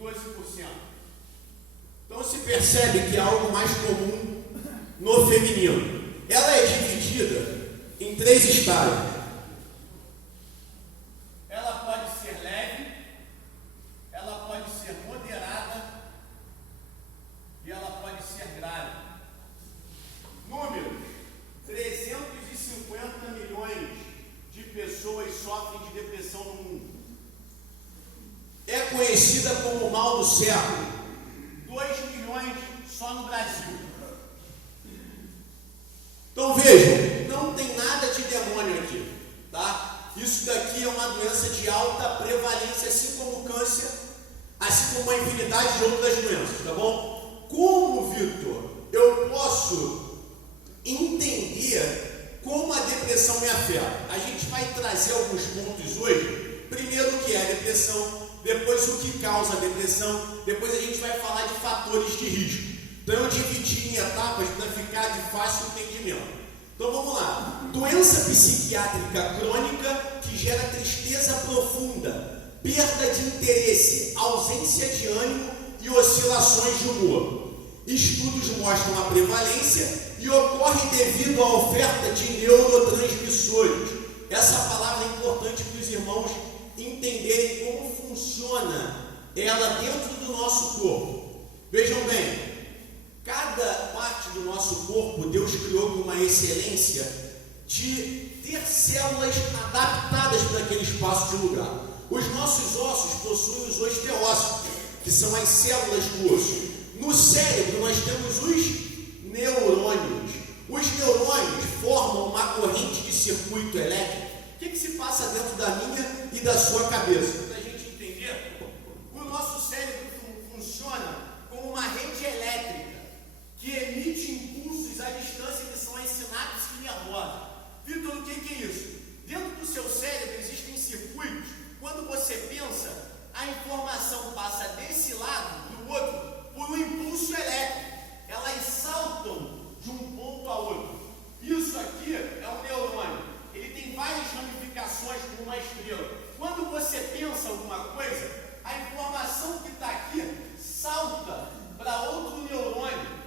12%. Então se percebe que é algo mais comum no feminino. Ela é dividida em 3 estágios. Ela pode ser leve, ela pode ser moderada e ela pode ser grave. Números: 350 milhões de pessoas sofrem de depressão no mundo. É conhecida como o mal do século. 2 milhões só no Brasil. Então vejam, não tem nada de demônio aqui, tá? Isso daqui é uma doença de alta prevalência, assim como o câncer, assim como uma infinidade de outras doenças, tá bom? Como, Vitor, eu posso entender como a depressão me afeta? A gente vai trazer alguns pontos hoje. Primeiro, o que é a depressão, depois o que causa a depressão, depois a gente vai falar de fatores de risco. Então eu dividi em etapas para ficar de fácil entendimento. Então vamos lá. Doença psiquiátrica crônica que gera tristeza profunda, perda de interesse, ausência de ânimo e oscilações de humor. Estudos mostram a prevalência e ocorre devido à oferta de neurotransmissores. Essa palavra é importante para os irmãos entenderem como funciona ela dentro do nosso corpo. Vejam bem, cada parte do nosso corpo Deus criou com uma excelência de ter células adaptadas para aquele espaço de lugar. Os nossos ossos possuem os osteócitos, que são as células do osso. No cérebro nós temos os neurônios. Os neurônios formam uma corrente de circuito elétrico. O que se passa dentro da minha e da sua cabeça? Para a gente entender, o nosso cérebro funciona como uma rede elétrica que emite impulsos à distância, que são as sinapses nervosas. Vitor, o que é isso? Dentro do seu cérebro existem circuitos. Quando você pensa, a informação passa desse lado, do outro, por um impulso elétrico. Elas saltam de um ponto a outro. Isso aqui é um neurônio. Ele tem várias ramificações como uma estrela. Quando você pensa alguma coisa, a informação que está aqui salta para outro neurônio,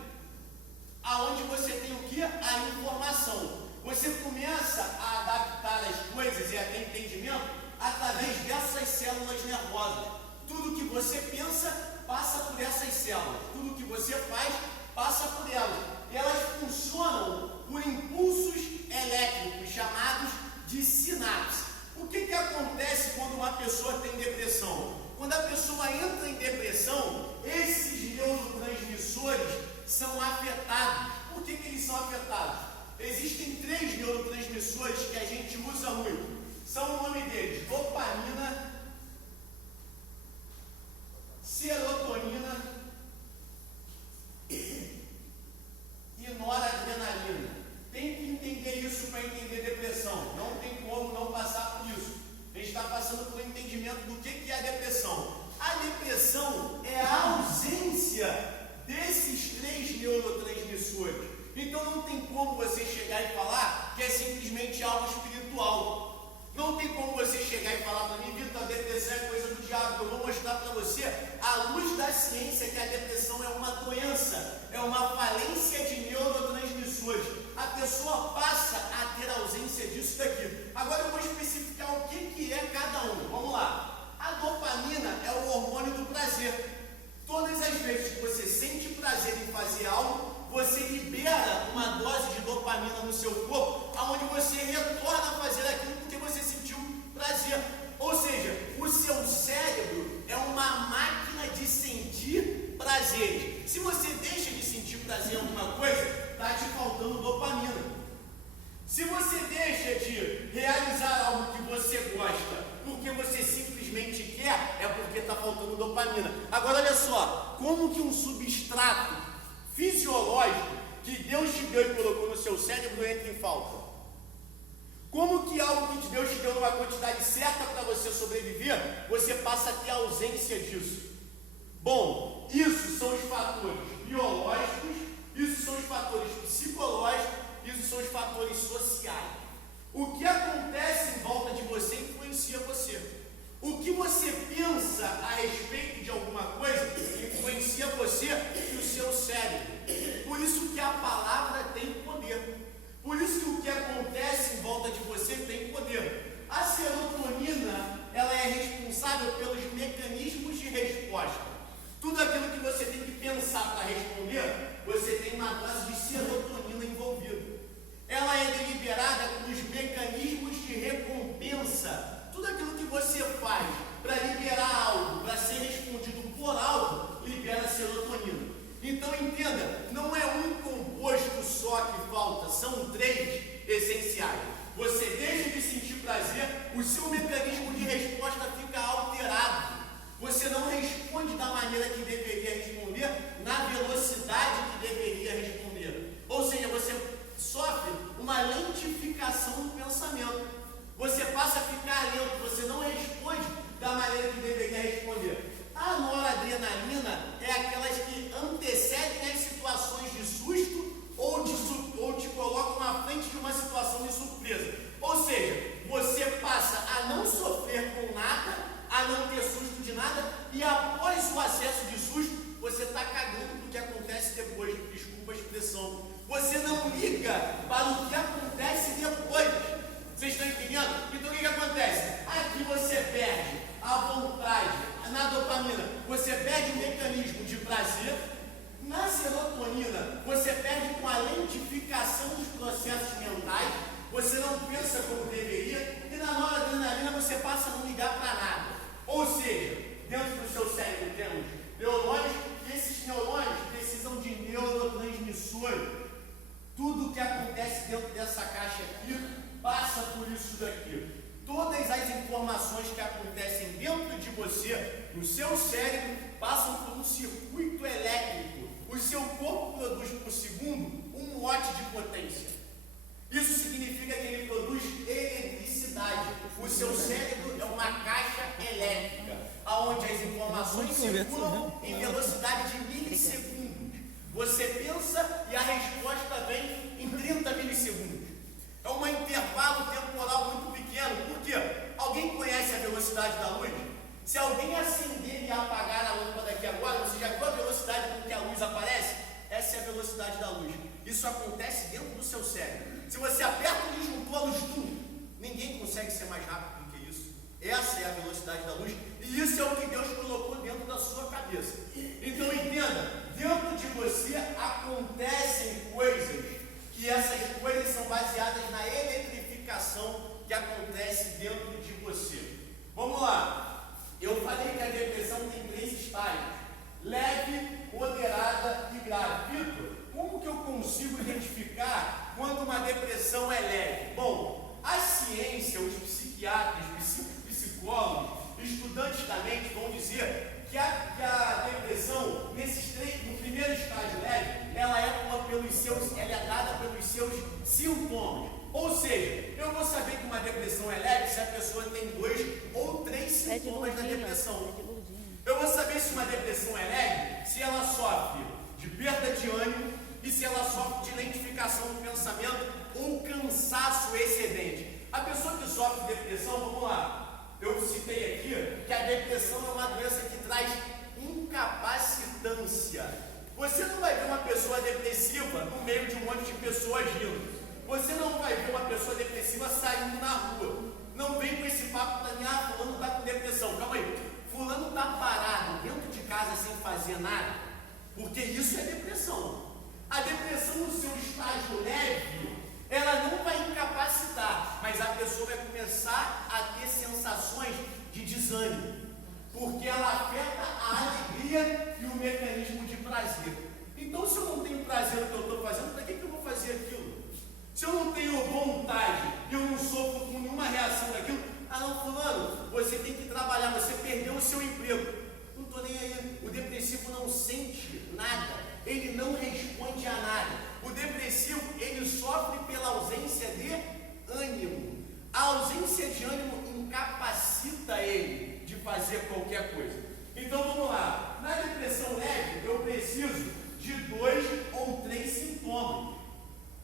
aonde você tem o que? A informação. Você começa a adaptar as coisas e a ter entendimento através dessas células nervosas. Tudo que você pensa passa por essas células. Tudo que você faz passa por elas. E elas funcionam por impulsos elétricos chamados de sinapse. O que acontece quando uma pessoa tem depressão? Quando a pessoa entra em depressão, esses neurotransmissores são afetados. Por que eles são afetados? Existem 3 neurotransmissores que a gente usa muito. São o nome deles: dopamina, serotonina e noradrenalina. Tem que entender isso para entender depressão. Não tem como não passar por isso. A gente está passando por um entendimento do que é a depressão. A depressão é a ausência desses 3 neurotransmissores. Então não tem como você chegar e falar que é simplesmente algo espiritual. Não tem como você chegar e falar para mim, Vitor, a depressão é coisa do diabo. Eu vou mostrar para você, à luz da ciência, que a depressão é uma doença, é uma falência de neurotransmissores. A pessoa passa a ter ausência disso daqui. Agora eu vou especificar o que é cada um. Vamos lá. A dopamina é o hormônio do prazer. Todas as vezes que você sente prazer em fazer algo, você libera uma dose de dopamina no seu corpo, onde você retorna a fazer aquilo porque você sentiu prazer. Ou seja, o seu cérebro é uma máquina de sentir prazer. Se você deixa de sentir prazer em alguma coisa, está te faltando dopamina. Se você deixa de realizar algo que você gosta porque você simplesmente quer, é porque está faltando dopamina. Agora olha só, como que um substrato fisiológico que Deus te deu e colocou no seu cérebro entra em falta? Como que algo que Deus te deu numa quantidade certa para você sobreviver, você passa a ter ausência disso? Bom, isso são os fatores biológicos, isso são os fatores psicológicos, isso são os fatores sociais. O que acontece em volta de você influencia você. O que você pensa a respeito de alguma coisa mecanismos de resposta. Tudo aquilo que você tem que pensar para responder, você tem uma dose de serotonina envolvida. Ela é deliberada com os mecanismos de recompensa. Tudo aquilo que você faz para liberar algo, para ser respondido por algo, libera serotonina. Então entenda, não é um composto só que falta, são 3 essenciais. Você deixa de sentir prazer, o seu mecanismo de resposta fica alterado. Você não responde da maneira que deveria responder, na velocidade que deveria responder. Ou seja, você sofre uma lentificação do pensamento. Você passa a ficar lento, você não responde da maneira que deveria responder. A noradrenalina é aquelas que antecedem as situações de susto ou te colocam na frente de uma situação de surpresa. Ou seja, você passa a não sofrer com nada, a não ter susto de nada, e após o acesso de susto, você está cagando do que acontece depois. Desculpa a expressão. Você não liga para o que acontece depois. Vocês estão entendendo? Então o que acontece? Aqui você perde a vontade, na dopamina, você perde o mecanismo de prazer. Na serotonina, você perde com a lentificação dos processos mentais, você não pensa como deveria, e na noradrenalina você passa a não ligar para nada. Ou seja, dentro do seu cérebro temos neurônios, e esses neurônios precisam de neurotransmissores. Tudo que acontece dentro dessa caixa aqui passa por isso daqui. Todas as informações que acontecem dentro de você, no seu cérebro, passam por um circuito elétrico. O seu corpo produz por segundo 1 watt de potência. Isso significa que ele produz eletricidade. O seu cérebro é uma caixa elétrica, onde as informações circulam em velocidade de milissegundos. Você pensa e a resposta vem em 30 milissegundos. É um intervalo temporal muito pequeno. Por quê? Alguém conhece a velocidade da luz? Se alguém acender e apagar a lâmpada aqui agora, você já viu a velocidade com que a luz aparece? Essa é a velocidade da luz. Isso acontece dentro do seu cérebro. Se você aperta o disjuntor, a luz ninguém consegue ser mais rápido do que isso. Essa é a velocidade da luz, e isso é o que Deus colocou dentro da sua cabeça. Então entenda, dentro de você acontecem coisas, que essas coisas são baseadas na eletrificação que acontece dentro de você. Vamos lá, eu falei que a depressão tem 3 estágios: leve, moderada e grave. Vitor, como que eu consigo identificar quando uma depressão é leve? Bom, a ciência, os psiquiatras, psicólogos, estudantes da mente vão dizer que a depressão, no primeiro estágio leve, ela é dada pelos seus sintomas. Ou seja, eu vou saber que uma depressão é leve se a pessoa tem 2 ou 3 sintomas da depressão. Eu vou saber se uma depressão é leve se ela sofre de perda de ânimo e se ela sofre de lentificação do pensamento ou cansaço excedente. A pessoa que sofre de depressão, vamos lá, eu citei aqui que a depressão é uma doença que traz incapacitância. Você não vai ver uma pessoa depressiva no meio de um monte de pessoas rindo. Você não vai ver uma pessoa depressiva saindo na rua. Não vem com esse papo para mim, fulano está com depressão. Calma aí, fulano está parado dentro de casa sem fazer nada, porque isso é depressão. A depressão no seu estágio leve, ela não vai incapacitar, mas a pessoa vai começar a ter sensações de desânimo, porque ela afeta a alegria e o mecanismo de prazer. Então, se eu não tenho prazer no que eu estou fazendo, para que eu vou fazer aquilo? Se eu não tenho vontade e eu não sofro com nenhuma reação daquilo, não, fulano, você tem que trabalhar, você perdeu o seu emprego. Não estou nem aí. O depressivo não sente nada, ele não responde a nada. O depressivo, ele sofre pela ausência de ânimo. A ausência de ânimo incapacita ele de fazer qualquer coisa. Então vamos lá, na depressão leve eu preciso de 2 ou 3 sintomas.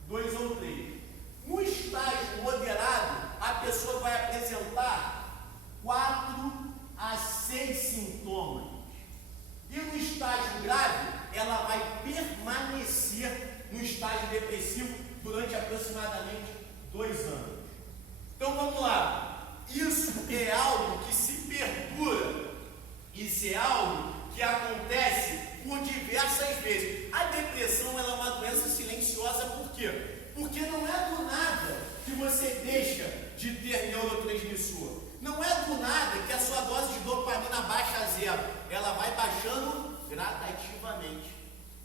2 ou 3. No estágio moderado, a pessoa vai apresentar 4 a 6 sintomas. E no estágio grave, ela vai permanecer no estágio depressivo durante aproximadamente 2 anos. Então vamos lá. Isso é algo que se perdura Isso é algo que acontece por diversas vezes. A depressão ela é uma doença silenciosa, por quê? Porque não é do nada que você deixa de ter neurotransmissor. Não é do nada que a sua dose de dopamina baixa a zero. Ela vai baixando gradativamente.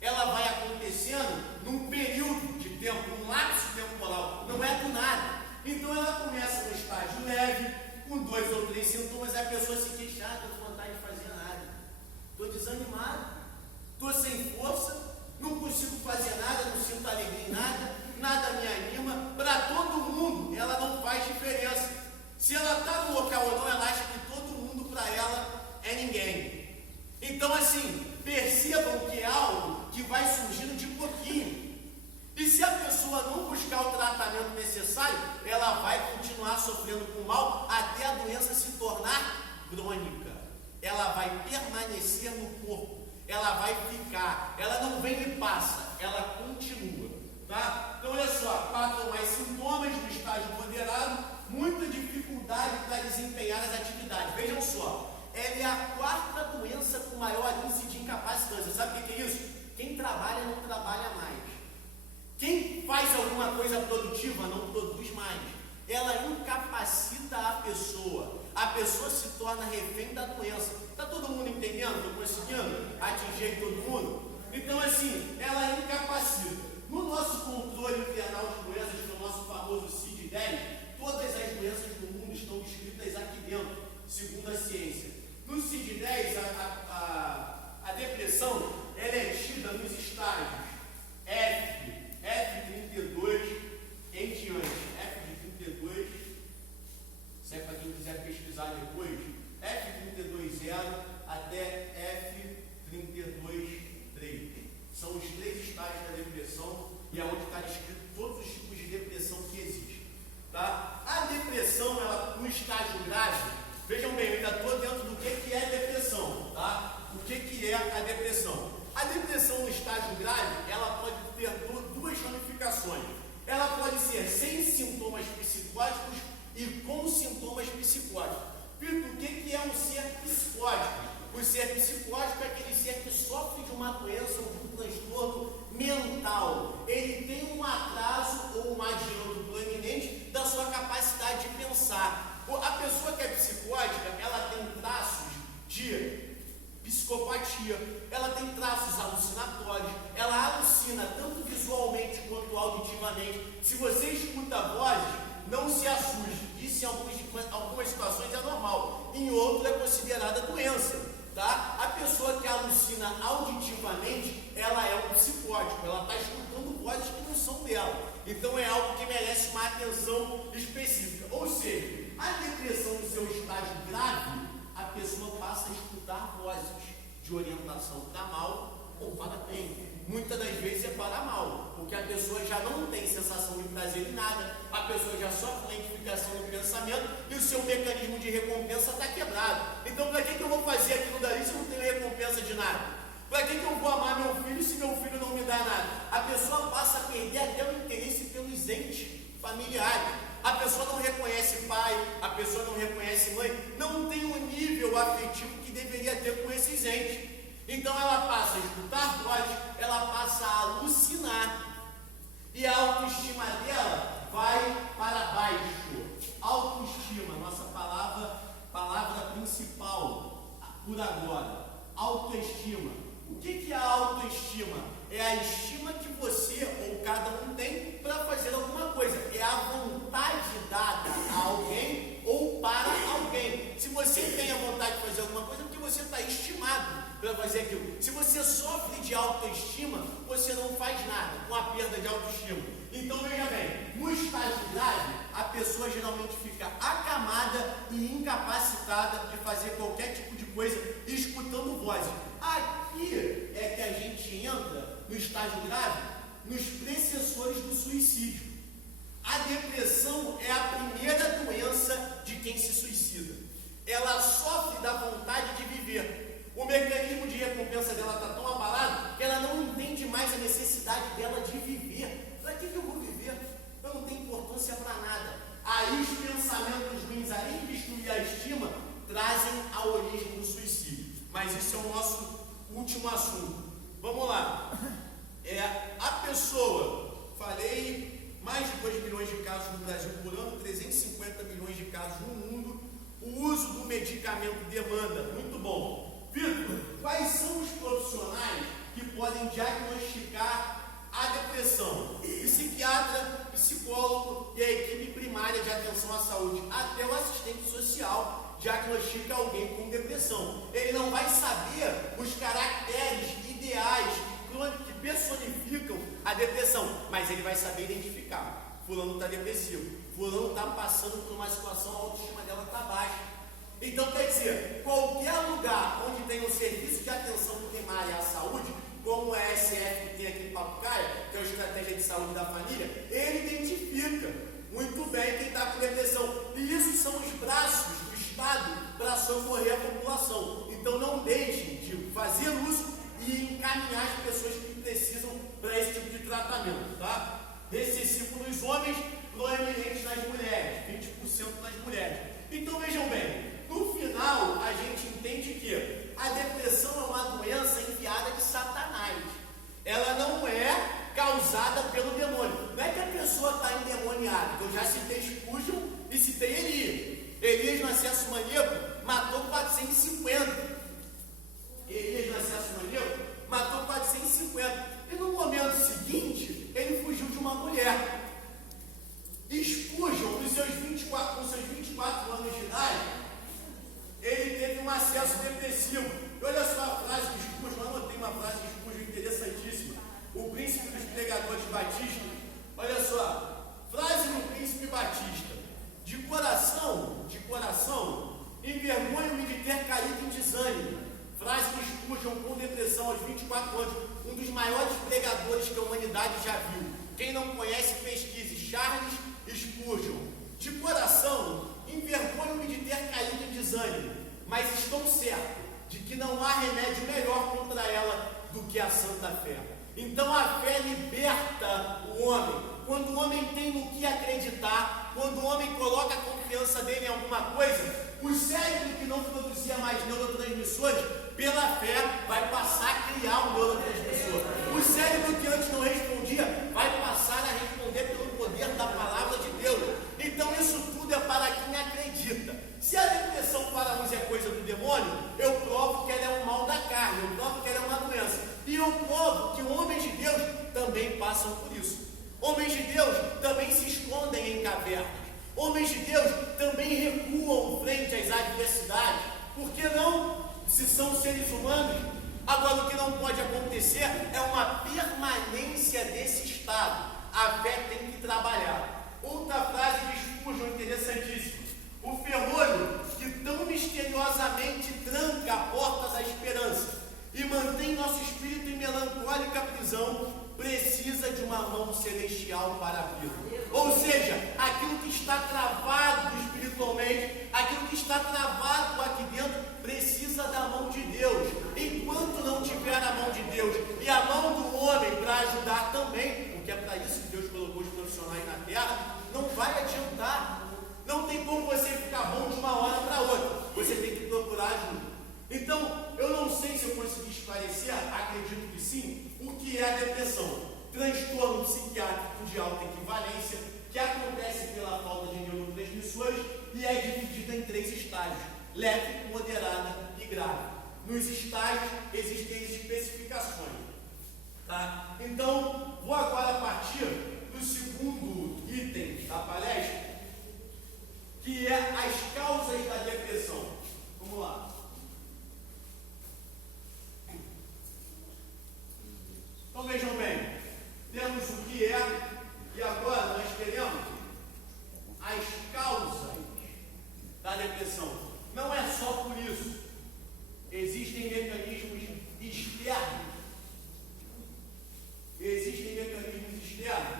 Ela vai acontecendo num período de tempo, num lapso temporal. Não é do nada. Então ela começa no estágio leve, com 2 ou 3 sintomas, a pessoa se queixa, estou com vontade de fazer nada. Estou desanimado, estou sem força, não consigo fazer nada, não sinto alegria em nada, nada me anima. Para todo mundo, ela não faz diferença. Se ela está no local ou não, ela acha que todo mundo para ela é ninguém. Então, assim, percebam que é algo que vai surgindo de pouquinho. E se a pessoa não buscar o tratamento necessário, ela vai continuar sofrendo com mal até a doença se tornar crônica. Ela vai permanecer no corpo, ela vai ficar, ela não vem e passa, ela continua, tá? Então olha só, 4 ou mais sintomas no estágio moderado, muita dificuldade para desempenhar as atividades. Vejam só, ela é a 4ª doença com maior índice de incapacitância. Sabe o que é isso? Quem trabalha não trabalha mais. Quem faz alguma coisa produtiva não produz mais. Ela incapacita a pessoa se torna refém da doença. Está todo mundo entendendo? Estou conseguindo atingir todo mundo? Então assim, ela incapacita. No nosso controle internal de doenças, que é o nosso famoso CID-10, todas as doenças do mundo estão descritas aqui dentro, segundo a ciência. No CID-10, a depressão ela é tida nos estágios F32 em diante. F de 32, se é para quem quiser pesquisar depois, F32.0 até F32.3. São os 3 estágios da depressão e é onde está descrito todos os tipos de depressão que existem. Tá? A depressão, ela, no estágio grave, vejam bem, eu ainda estou dentro do que é depressão. Tá? O que é a depressão? A depressão no estágio grave, ela pode ter 2 ramificações. Ela pode ser sem sintomas psicóticos e com sintomas psicóticos. Vitor, o que é um ser psicótico? O ser psicótico é aquele ser que sofre de uma doença ou de um transtorno mental. Ele tem um atraso ou um adianto proeminente da sua capacidade de pensar. A pessoa que é psicótica, ela tem traços de psicopatia, ela tem traços alucinatórios, ela alucina tanto visualmente quanto auditivamente. Se você escuta vozes, não se assuste. Isso em algumas situações é normal, em outras é considerada doença. Tá? A pessoa que alucina auditivamente, ela é um psicótico, ela está escutando vozes que não são dela. Então é algo que merece uma atenção específica. Ou seja, a depressão no seu estágio grave, a pessoa passa a escutar vozes de orientação para mal ou para bem. Muitas das vezes é para mal, porque a pessoa já não tem sensação de prazer em nada, a pessoa já sofre identificação no pensamento e o seu mecanismo de recompensa está quebrado. Então, para que eu vou fazer aquilo dali se eu não tenho recompensa de nada? Para que eu vou amar meu filho se meu filho não me dá nada? A pessoa passa a perder até o interesse pelos entes familiares. A pessoa não reconhece pai, a pessoa não reconhece mãe, não tem o nível afetivo que deveria ter com esses entes. Então ela passa a escutar vozes, ela passa a alucinar e a autoestima dela vai para baixo. Autoestima, nossa palavra principal por agora. Autoestima. O que é a autoestima? É a estima que você ou cada um tem para fazer alguma coisa. É a vontade dada a alguém ou para alguém. Se você tem a vontade de fazer alguma coisa, é porque você está estimado para fazer aquilo. Se você sofre de autoestima, você não faz nada com a perda de autoestima. Então veja bem, no estágio grave, a pessoa geralmente fica acamada e incapacitada de fazer qualquer tipo de coisa escutando vozes. Aqui é que a gente entra no estágio grave, nos precessores do suicídio. A depressão é a primeira doença de quem se suicida. Ela sofre da vontade de viver. O mecanismo de recompensa dela está tão abalado que ela não entende mais a necessidade dela de viver. Para que eu vou viver? Eu não tenho importância para nada. Aí os pensamentos ruins, além de destruir a estima, trazem a origem do suicídio. Mas mas isso é o nosso último assunto. Vamos lá. A pessoa, falei, mais de 2 milhões de casos no Brasil por ano, 350 milhões de casos no mundo. O uso do medicamento demanda, muito bom. Vitor, quais são os profissionais que podem diagnosticar a depressão? Psiquiatra, psicólogo e a equipe primária de atenção à saúde, até o assistente social diagnostica alguém com depressão. Ele não vai saber os caracteres ideais que personificam a depressão, mas ele vai saber identificar. Fulano está depressivo, fulano está passando por uma situação, a autoestima dela está baixa. Então, quer dizer, qualquer lugar onde tem um serviço de atenção primária à saúde, como o ESF que tem aqui em Papucaia, que é a Estratégia de Saúde da Família, ele identifica muito bem quem está com depressão. E isso são os braços do Estado para socorrer a população. Então não deixem de fazer uso e encaminhar as pessoas que precisam para esse tipo de tratamento, tá? Recessivo nos homens, proeminente nas mulheres, 20% nas mulheres. Então vejam bem, no final a gente entende que a depressão é uma doença enviada de Satanás. Ela não é causada pelo demônio. Não é que a pessoa está endemoniada, que eu já citei Spurgeon e citei Elias. Elias no acesso maníaco matou 450. Elias no acesso maníaco matou 450. E no momento seguinte, ele fugiu de uma mulher. Spurgeon, com seus 24 anos de idade, ele teve um acesso depressivo. E olha só a frase de Spurgeon, anotei uma frase de Spurgeon interessantíssima. O príncipe dos pregadores Batista, olha só, frase do príncipe Batista: de coração, envergonho-me de ter caído em desânimo. Frase de Spurgeon com depressão aos 24 anos, um dos maiores pregadores que a humanidade já viu. Quem não conhece, pesquise, Charles Spurgeon. De coração, envergonho-me de ter caído em desânimo, mas estou certo de que não há remédio melhor contra ela do que a santa fé. Então a fé liberta o homem. Quando o homem tem no que acreditar, quando o homem coloca a confiança dele em alguma coisa, o cérebro que não produzia mais neurotransmissores, pela fé, vai passar a criar um neurotransmissor. O cérebro que antes não respondia, vai passar a responder pelo poder da palavra de Deus. Então isso tudo é para quem acredita. Se a depressão para uns é coisa do demônio, eu provo que ela é um mal da carne, eu provo que ela é uma doença. E eu provo que homens de Deus também passam por isso. Homens de Deus também se escondem em cavernas. Homens de Deus também recuam frente às adversidades. Por que não? Se são seres humanos. Agora, o que não pode acontecer é uma permanência desse estado. A fé tem que trabalhar. Outra frase de Spurgeon interessantíssima: o ferrolho que tão misteriosamente tranca a porta da esperança e mantém nosso espírito em melancólica prisão, precisa de uma mão celestial para abrir. Ou seja, aquilo que está travado espiritualmente, aquilo que está travado aqui dentro, precisa da mão de Deus. Enquanto não tiver a mão de Deus e a mão do homem para ajudar também, porque é para isso que Deus colocou os profissionais na terra, não vai adiantar. Não tem como você ficar bom de uma hora para outra. Você tem que procurar ajuda. Então, eu não sei se eu consegui esclarecer, acredito que sim, o que é a depressão. Transtorno psiquiátrico de alta equivalência, que acontece pela falta de neurotransmissores e é dividida em 3 estágios: leve, moderada e grave. Nos estágios existem especificações. Tá? Então, vou agora partir do segundo item da palestra, que é as causas da depressão. Vamos lá. Então vejam bem, temos o que é, e agora nós teremos as causas da depressão. Não é só por isso, existem mecanismos externos. Existem mecanismos externos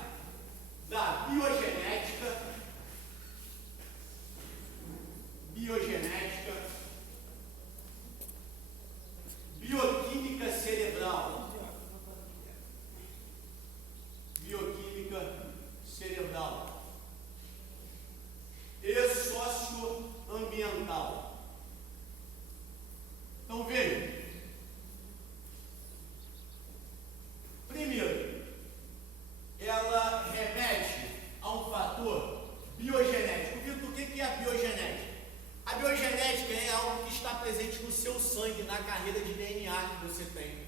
da biogenética, carreira de DNA que você tem.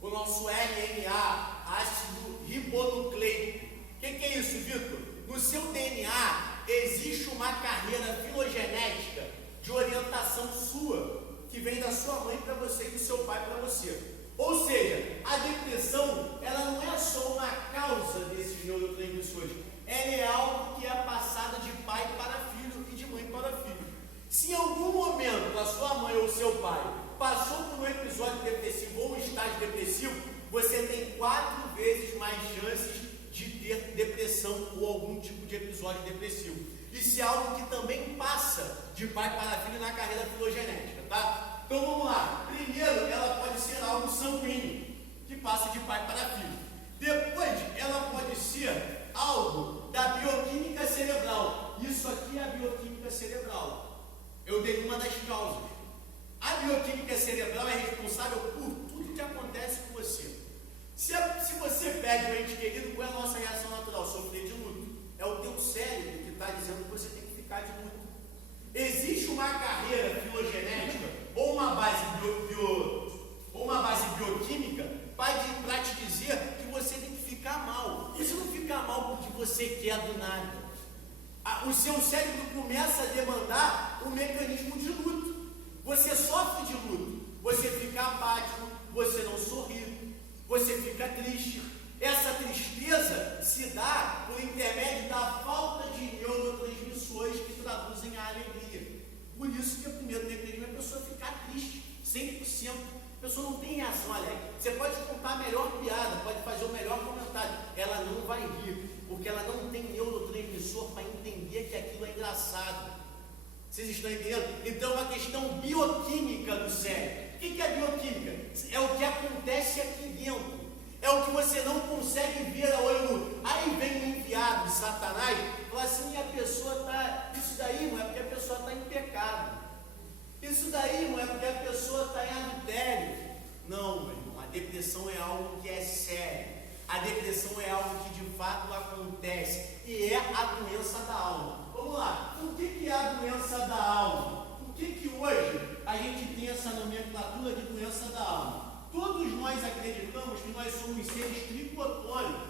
O nosso RNA, ácido ribonucleico. O que é isso, Vitor? No seu DNA existe uma carreira filogenética de orientação sua, que vem da sua mãe para você e do seu pai para você. Ou seja, a depressão, ela não é só uma causa desses neurotransmissores, ela é algo que é passada de pai para filho e de mãe para filho. Se em algum momento a sua mãe ou o seu pai passou por um episódio depressivo ou um estágio depressivo, você tem 4 vezes mais chances de ter depressão ou algum tipo de episódio depressivo. Isso é algo que também passa de pai para filho na carreira filogenética, tá? Então vamos lá. Primeiro, ela pode ser algo sanguíneo, que passa de pai para filho. Depois, ela pode ser algo da bioquímica cerebral. Isso aqui é a bioquímica cerebral. Eu dei uma das causas. A bioquímica cerebral é responsável por tudo que acontece com você. Se você perde um ente querido, qual é a nossa reação natural? Sofrer de luto. É o teu cérebro que está dizendo que você tem que ficar de luto. Existe uma carreira filogenética ou uma base bioquímica para te dizer que você tem que ficar mal. Você não fica mal porque você quer do nada. O seu cérebro começa a demandar um mecanismo de luto. Você sofre de luto, você fica apático, você não sorri, você fica triste. Essa tristeza se dá por intermédio da falta de neurotransmissores que traduzem a alegria. Por isso que o primeiro mecanismo é a pessoa ficar triste, 100%. A pessoa não tem reação alegre. Você pode contar a melhor piada, pode fazer o melhor comentário, ela não vai rir, porque ela não tem neurotransmissor para entender que aquilo é engraçado. Vocês estão entendendo? Então é uma questão bioquímica do cérebro. O que é bioquímica? É o que acontece aqui dentro. É o que você não consegue ver a olho nu. Aí vem o enviado de Satanás e fala assim, a pessoa está... Isso daí não é porque a pessoa está em pecado. Isso daí não é porque a pessoa está em adultério. Não, meu irmão, a depressão é algo que é sério. A depressão é algo que de fato acontece. E é a doença da alma. Vamos lá, o que é a doença da alma? Por que hoje a gente tem essa nomenclatura de doença da alma? Todos nós acreditamos que nós somos seres tricotônicos.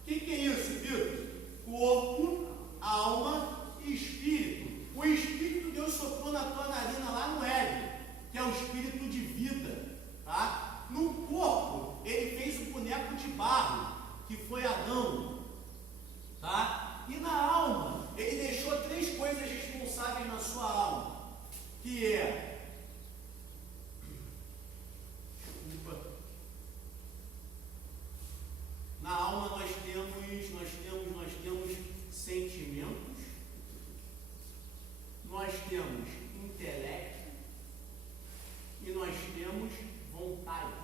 O que é isso, Vitor? Corpo, alma e espírito. O espírito Deus soprou na tua narina lá no Éden, que é o espírito de vida. Tá? No corpo, ele fez o boneco de barro, que foi Adão. Tá? E na alma, ele deixou 3 coisas responsáveis na sua alma, que é na alma nós temos sentimentos, nós temos intelecto e nós temos vontades.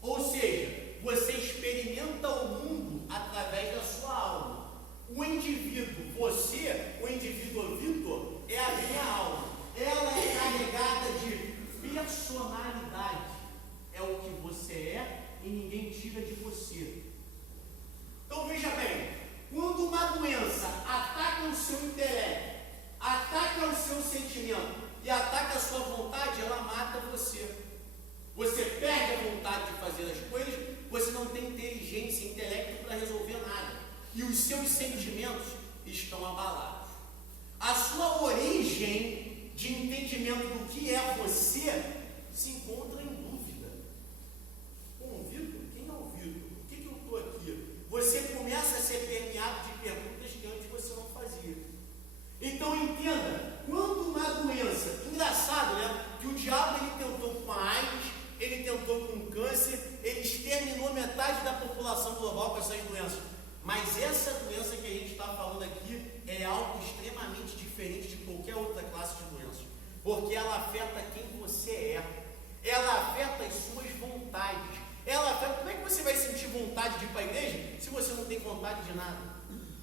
Ou seja, você experimenta o mundo através da sua alma. O indivíduo, o indivíduo Vitor, é a minha alma. Ela é carregada de personalidade. É o que você é e ninguém tira de você. Então veja bem, quando uma doença ataca o seu intelecto, ataca o seu sentimento e ataca a sua vontade, ela mata você. Você perde a vontade de fazer as coisas, você não tem inteligência e intelecto para resolver nada. E os seus sentimentos estão abalados. A sua origem de entendimento do que é você se encontra em dúvida. Vitor, quem é o Vitor? Por que eu estou aqui? Você começa a ser permeado de perguntas que antes você não fazia. Então entenda, quando uma doença, engraçado, né? Que o diabo ele tentou com a AIDS, ele tentou com o câncer, ele exterminou metade da população global com essas doenças. Mas essa doença que a gente está falando aqui é algo extremamente diferente de qualquer outra classe de doenças, porque ela afeta quem você é, ela afeta as suas vontades, ela afeta. Como é que você vai sentir vontade de ir para a igreja se você não tem vontade de nada?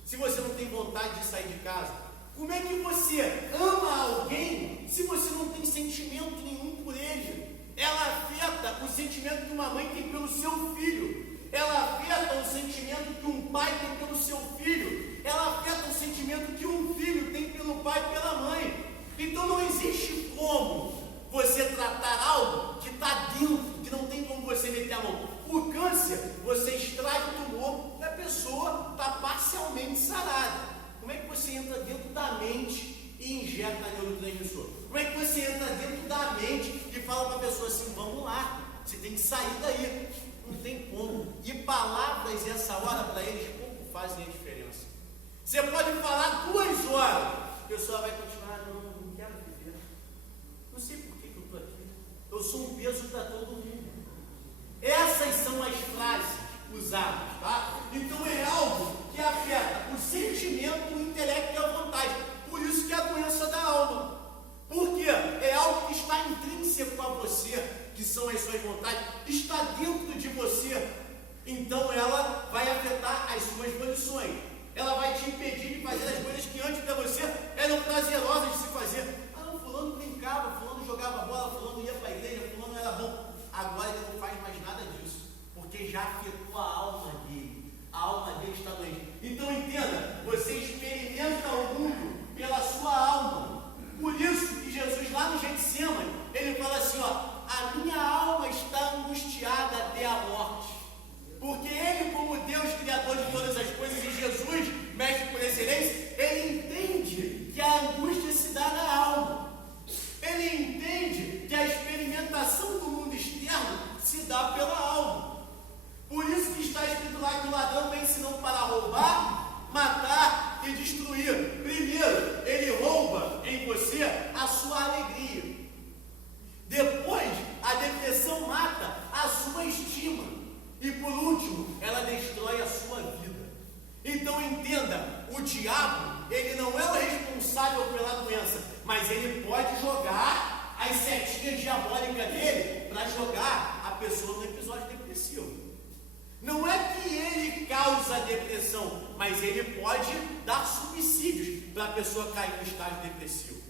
Se você não tem vontade de sair de casa? Como é que você ama alguém se você não tem sentimento nenhum por ele? Ela afeta o sentimento que uma mãe tem pelo seu filho. Ela afeta o sentimento que um pai tem pelo seu filho. Ela afeta o sentimento que um filho tem pelo pai e pela mãe. Então não existe como você tratar algo que está dentro, que não tem como você meter a mão. O câncer, você extrai o tumor e a pessoa está parcialmente sarada. Como é que você entra dentro da mente e injeta neurotransmissor? Como é que você entra dentro da mente e fala para a pessoa assim, vamos lá, você tem que sair daí? Não tem como. E palavras nessa hora para eles pouco fazem a diferença. Você pode falar 2 horas, a pessoa vai continuar, não quero viver. Não sei por que eu estou aqui. Eu sou um peso para todo mundo. Essas são as frases usadas, tá? Então é algo que afeta o sentimento, o intelecto e a vontade. Por isso que é a doença da alma. Por quê? É algo que está intrínseco a você, que são as suas vontades, está dentro de você. Então ela vai afetar as suas posições. Ela vai te impedir de fazer as coisas que antes para você eram prazerosas de se fazer. Ah, não, fulano brincava, fulano jogava bola, fulano ia para a igreja, fulano era bom. Agora ele não faz mais nada disso, porque já afetou a alma dele. A alma dele está doente. Então entenda, você experimenta o mundo pela sua alma. Por isso que Jesus lá no Getsêmani, ele fala assim, ó, a minha alma está angustiada até a morte. Porque ele, como Deus, criador de todas as coisas, e Jesus, mestre por excelência, ele entende que a angústia se dá na alma. Ele entende que a experimentação do mundo externo se dá pela alma. Por isso que está escrito lá que o ladrão vem senão para roubar, matar e destruir. Primeiro, ele rouba em você a sua alegria. Depois, a depressão mata a sua estima. E por último, ela destrói a sua vida. Então entenda, o diabo, ele não é o responsável pela doença, mas ele pode jogar as setinhas diabólicas dele para jogar a pessoa no episódio depressivo. Não é que ele causa a depressão, mas ele pode dar subsídios para a pessoa cair no estágio depressivo.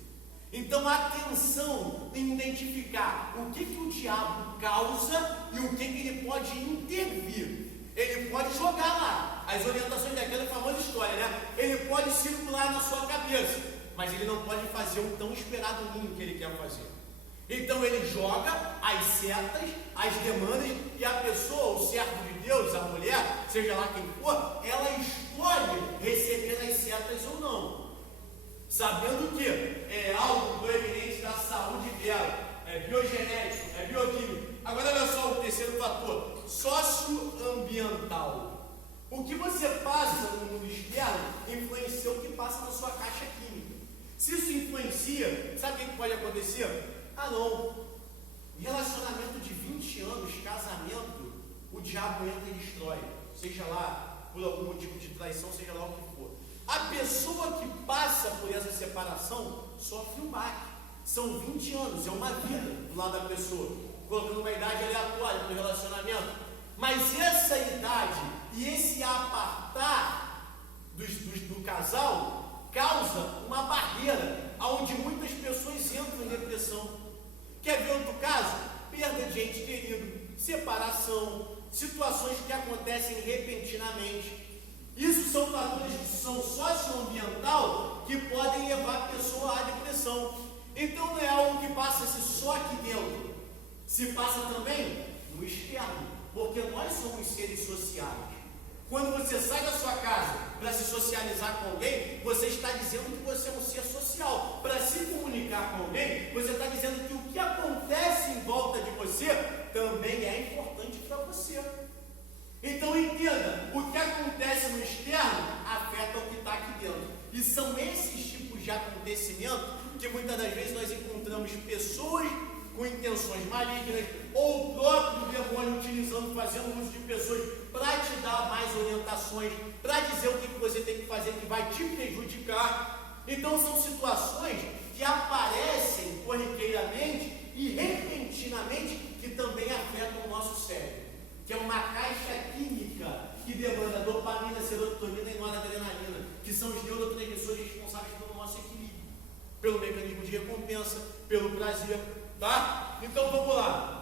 Então atenção em identificar o que o diabo causa e o que ele pode intervir. Ele pode jogar lá as orientações daquela famosa história, né? Ele pode circular na sua cabeça, mas ele não pode fazer o tão esperado ninho que ele quer fazer. Então ele joga as setas, as demandas, e a pessoa, o servo de Deus, a mulher, seja lá quem for, ela escolhe receber as setas ou não, sabendo que é algo proeminente da saúde dela, é biogenético, é bioquímico. Agora olha só o terceiro fator, socioambiental. O que você passa no mundo externo influencia o que passa na sua caixa química. Se isso influencia, sabe o que pode acontecer? Ah não, relacionamento de 20 anos, casamento, o diabo entra e destrói, seja lá por algum motivo de traição, seja lá o que for. A pessoa que passa por essa separação sofre um baque. São 20 anos, é uma vida do lado da pessoa, colocando uma idade aleatória para o relacionamento. Mas essa idade e esse apartar do casal causa uma barreira, onde muitas pessoas entram em depressão. Quer ver outro caso? Perda de ente querido, separação, situações que acontecem repentinamente. Isso são fatores que são socioambiental que podem levar a pessoa à depressão. Então não é algo que passa-se só aqui dentro, se passa também no externo, porque nós somos seres sociais. Quando você sai da sua casa para se socializar com alguém, você está dizendo que você é um ser social. Para se comunicar com alguém, você está dizendo que o que acontece em volta de você também é importante para você. Então entenda, o que acontece no externo afeta o que está aqui dentro. E são esses tipos de acontecimentos que muitas das vezes nós encontramos pessoas com intenções malignas, ou o próprio demônio utilizando, fazendo uso de pessoas para te dar mais orientações, para dizer o que você tem que fazer que vai te prejudicar. Então são situações que aparecem corriqueiramente e repentinamente que também afetam o nosso cérebro, que é uma caixa química que demanda dopamina, serotonina e noradrenalina, que são os neurotransmissores responsáveis pelo nosso equilíbrio, pelo mecanismo de recompensa, pelo prazer, tá? Então vamos lá.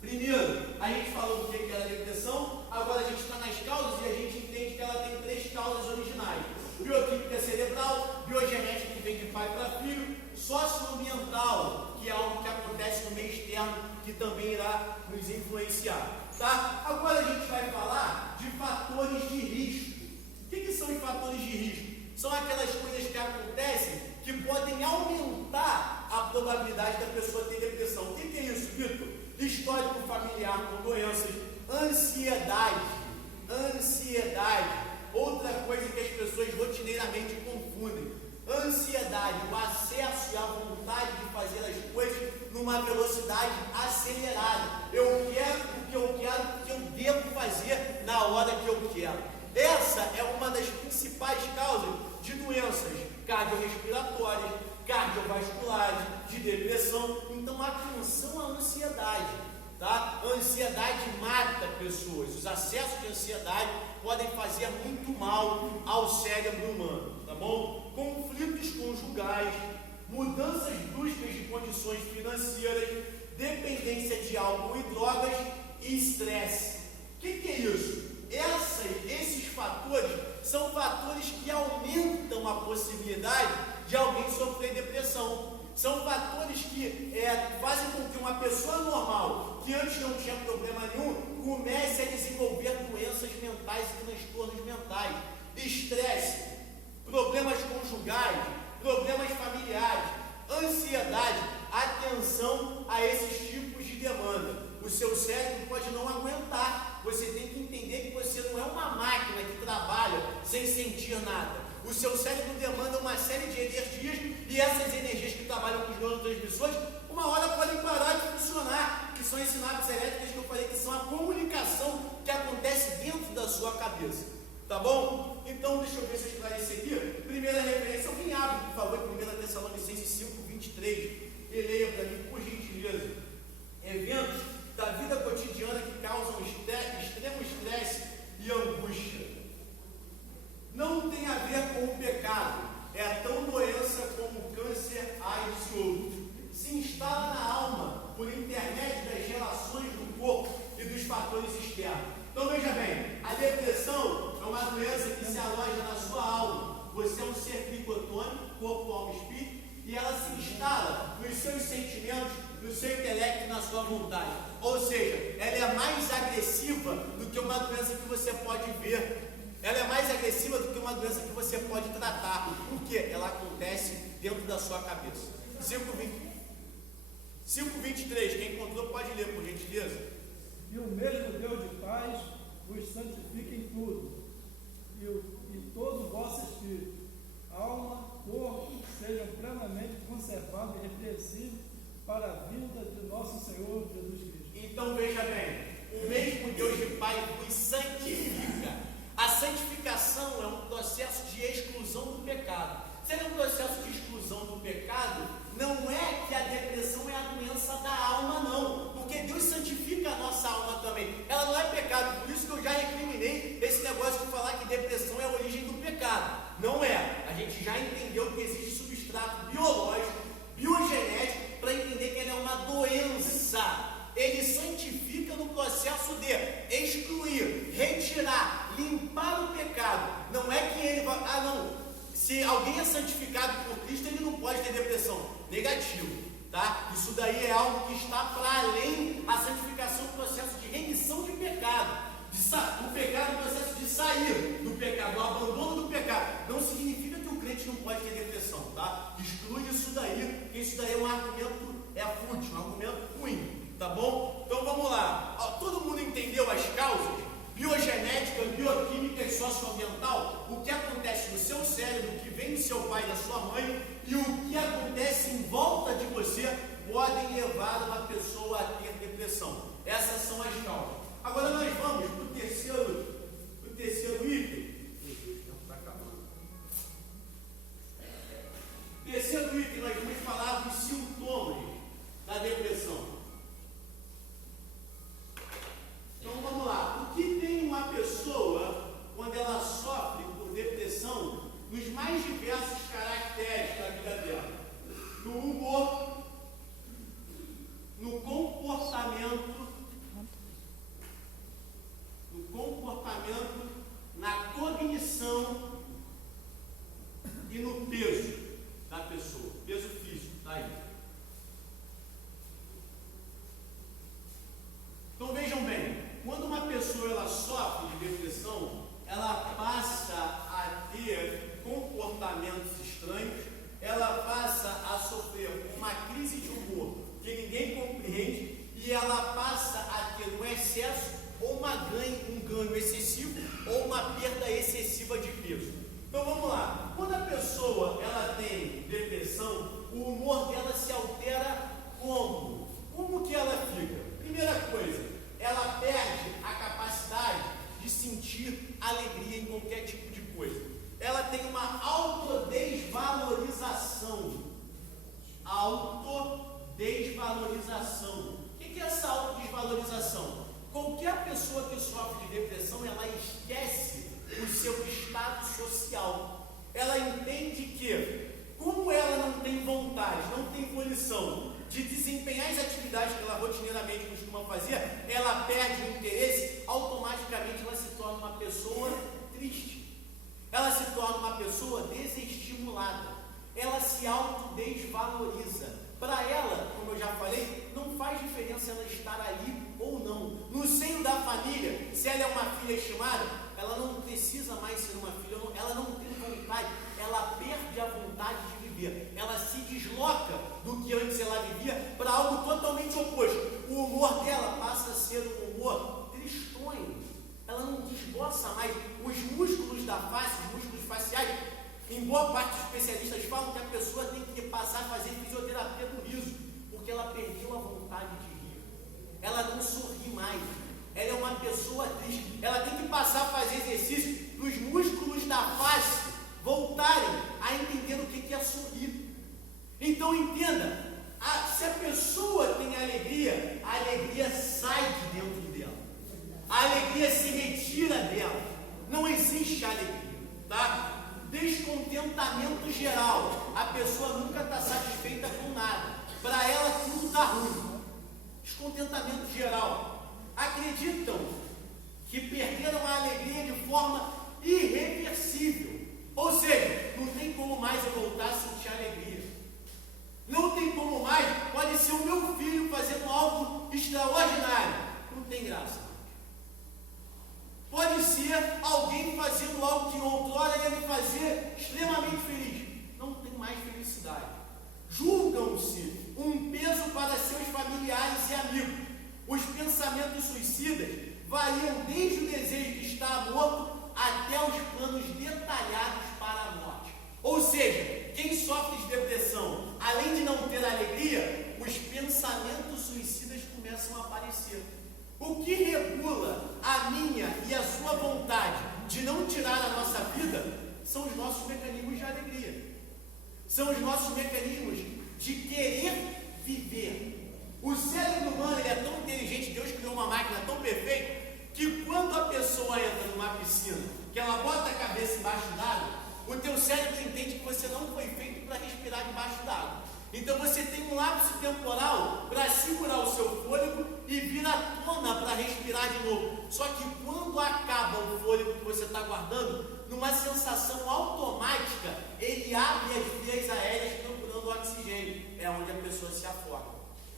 Primeiro, a gente falou do que era a depressão, agora a gente está nas causas e a gente entende que ela tem 3 causas originais: bioquímica cerebral, biogenética, que vem de pai para filho, socioambiental, que é algo que acontece meio externo que também irá nos influenciar. Tá? Agora a gente vai falar de fatores de risco. O que são os fatores de risco? São aquelas coisas que acontecem que podem aumentar a probabilidade da pessoa ter depressão. O que é isso, Vitor? Histórico familiar com doenças, ansiedade. Outra coisa que as pessoas rotineiramente confundem. Ansiedade, o acesso e a vontade de fazer as coisas numa velocidade acelerada. Eu quero o que eu quero, porque eu devo fazer na hora que eu quero. Essa é uma das principais causas de doenças cardiorrespiratórias, cardiovasculares, de depressão. Então, atenção à ansiedade, tá? A ansiedade mata pessoas. Os acessos de ansiedade podem fazer muito mal ao cérebro humano, tá bom? Conflitos conjugais, mudanças bruscas de condições financeiras, dependência de álcool e drogas e estresse. O que é isso? Esses fatores são fatores que aumentam a possibilidade de alguém sofrer depressão. São fatores que fazem com que uma pessoa normal, que antes não tinha problema nenhum, comece a desenvolver doenças mentais e transtornos mentais. Estresse, problemas conjugais, problemas familiares, ansiedade. Atenção a esses tipos de demanda. O seu cérebro pode não aguentar. Você tem que entender que você não é uma máquina que trabalha sem sentir nada. O seu cérebro demanda uma série de energias e essas energias que trabalham com os neurotransmissores, uma hora podem parar de funcionar, que são as sinapses elétricas que eu falei, que são a comunicação que acontece dentro da sua cabeça. Tá bom? Então, deixa eu ver se eu esclareci aqui. Primeira referência, alguém abre, por favor, 1 Tessalonicenses 5, 23. E leia para mim, por gentileza. Eventos da vida cotidiana que causam extremo estresse e angústia. Não tem a ver com o pecado, é tão doença como o câncer, AIDS e outros. Se instala na alma por intermédio das relações do corpo e dos fatores externos. Então veja bem, a depressão é uma doença que se aloja na sua alma. Você é um ser tricotônico, corpo, alma e espírito, e ela se instala nos seus sentimentos, no seu intelecto e na sua vontade. Ou seja, ela é mais agressiva do que uma doença que você pode ver. Ela é mais agressiva do que uma doença que você pode tratar. Por quê? Ela acontece dentro da sua cabeça. 5:23, quem encontrou pode ler, por gentileza. E o mesmo Deus de paz vos santifique em tudo, e todo o vosso espírito, alma, corpo, sejam plenamente conservados e repreensíveis para a vinda de nosso Senhor Jesus Cristo. Então veja bem, o mesmo Deus de paz vos santifica. A santificação é um processo de exclusão do pecado. Se é um processo de exclusão do pecado, não é que a depressão é a doença da alma, não. Porque Deus santifica a nossa alma também. Ela não é pecado, por isso que eu já recriminei esse negócio de falar que depressão é a origem do pecado. Não é. A gente já entendeu que existe substrato biológico, biogenético, para entender que ela é uma doença. Ele santifica no processo de excluir, retirar, limpar o pecado. Não é que ele vai... Se alguém é santificado por Cristo, ele não pode ter depressão. Negativo, tá? Isso daí é algo que está para além a santificação do processo de remissão de pecado. O pecado é o processo de sair do pecado, o abandono do pecado. Não significa que o crente não pode ter depressão, tá? Exclui isso daí, porque isso daí é um argumento fútil, um argumento ruim. Tá bom? Então vamos lá. Todo mundo entendeu as causas biogenéticas, bioquímicas e socioambiental? O que acontece no seu cérebro, que vem do seu pai e da sua mãe, e o que acontece em volta de você podem levar uma pessoa a ter depressão. Essas são as causas. Agora nós vamos para o terceiro item. Terceiro item, nós vamos falar dos sintomas da depressão. Então vamos lá, o que tem uma pessoa quando ela sofre por depressão nos mais diversos caracteres da vida dela? No humor, no comportamento pessoa ela sofre de depressão, ela passa a ter comportamentos estranhos, ela passa a sofrer uma crise de humor que ninguém compreende e ela passa a ter um excesso ou um ganho excessivo ou uma perda excessiva de peso. Então vamos lá, quando a pessoa ela tem depressão, o humor dela se altera como? Como que ela fica? Primeira coisa, ela perde a capacidade de sentir alegria em qualquer tipo de coisa. Ela tem uma autodesvalorização. Autodesvalorização. O que é essa autodesvalorização? Qualquer pessoa que sofre de depressão, ela esquece o seu estado social. Ela entende que, como ela não tem vontade, não tem volição de desempenhar as atividades que ela rotineiramente costuma fazer, ela perde o interesse, automaticamente ela se torna uma pessoa triste. Ela se torna uma pessoa desestimulada. Ela se autodesvaloriza. Para ela, como eu já falei, não faz diferença ela estar ali ou não. No seio da família, se ela é uma filha estimada, ela não precisa mais ser uma filha, ela não tem vontade, ela perde a vontade de viver. Ela se desloca do que antes ela vivia para algo totalmente oposto. O humor dela passa a ser um humor tristonho. Ela não desboça mais. Os músculos da face, os músculos faciais, em boa parte dos especialistas falam que a pessoa tem que passar a fazer fisioterapia do riso, porque ela perdeu a vontade de rir. Ela não sorri mais. Ela é uma pessoa triste. Ela tem que passar a fazer exercício para os músculos da face voltarem a entender o que é sorrir. Então entenda, se a pessoa tem alegria, a alegria sai de dentro dela. A alegria se retira dela. Não existe alegria, tá? Descontentamento geral. A pessoa nunca está satisfeita com nada. Para ela tudo está ruim. Descontentamento geral. Acreditam que perderam a alegria de forma irreversível. Ou seja, não tem como mais eu voltar a sentir alegria. Não tem como mais. Pode ser o meu filho fazendo algo extraordinário. Não tem graça. Pode ser alguém fazendo algo que outrora ia me fazer extremamente feliz. Não tem mais felicidade. Julgam-se um peso para seus familiares e amigos. Os pensamentos suicidas variam desde o desejo de estar morto até os planos detalhados para a morte. Ou seja, quem sofre de depressão, além de não ter alegria, os pensamentos suicidas começam a aparecer. O que regula a minha e a sua vontade de não tirar a nossa vida são os nossos mecanismos de alegria. São os nossos mecanismos de querer viver. O cérebro humano ele é tão inteligente, Deus criou uma máquina tão perfeita, que quando a pessoa entra numa piscina, que ela bota a cabeça embaixo d'água, o teu cérebro entende que você não foi feito para respirar debaixo d'água. Então você tem um lapso temporal para segurar o seu fôlego e vir à tona para respirar de novo. Só que quando acaba o fôlego que você está guardando, numa sensação automática, ele abre as vias aéreas procurando oxigênio. É onde a pessoa se afoga.